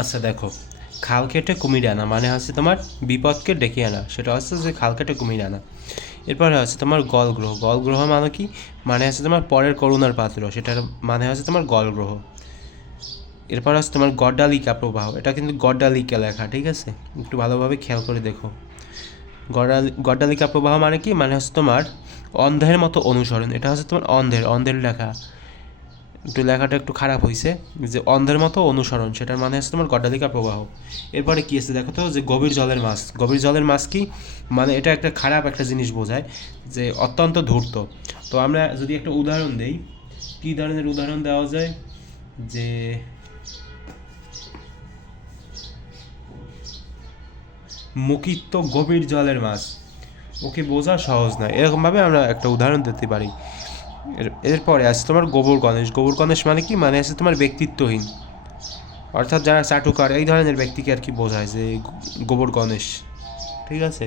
আচ্ছা দেখো, খাল কেটে কুমির আনা মানে হচ্ছে তোমার বিপদকে ডেকে আনা, সেটা হচ্ছে যে খাল কেটে কুমির আনা। এরপরে হচ্ছে তোমার গলগ্রহ। গলগ্রহ মানে কি? মানে হচ্ছে তোমার পরের করুণার পাত্র, সেটার মানে হচ্ছে তোমার গলগ্রহ। এরপর হচ্ছে তোমার গড্ডালিকা প্রবাহ। এটা কিন্তু গড্ডালিকা লেখা, ঠিক আছে? একটু ভালোভাবে খেয়াল করে দেখো। গড্ডালিকা প্রবাহ মানে কি? মানে হচ্ছে তোমার অন্ধের মতো অনুসরণ। এটা হচ্ছে তোমার অন্ধের লেখা, একটু লেখাটা একটু খারাপ হয়েছে, যে অন্ধের মতো অনুসরণ, সেটার মানে হচ্ছে তোমার গড্ডালিকা প্রবাহ। এরপরে কী আছে দেখো তো, যে গভীর জলের মাছ। গভীর জলের মাছ কি? মানে এটা একটা খারাপ একটা জিনিস বোঝায়, যে অত্যন্ত ধূর্ত। তো আমরা যদি একটা উদাহরণ দেই, কী ধরনের উদাহরণ দেওয়া যায়, যে মুকিত গভীর জলের মাছ, ওকে বোঝা সহজ নয়, এরকমভাবে আমরা একটা উদাহরণ দিতে পারি। এরপরে আছে তোমার গোবর গণেশ। গোবর গণেশ মানে কি? মানে আছে তোমার ব্যক্তিত্বহীন, অর্থাৎ যারা চাটুকার এই ধরনের ব্যক্তিকে আর কি বোঝায়, যে গোবর গণেশ, ঠিক আছে?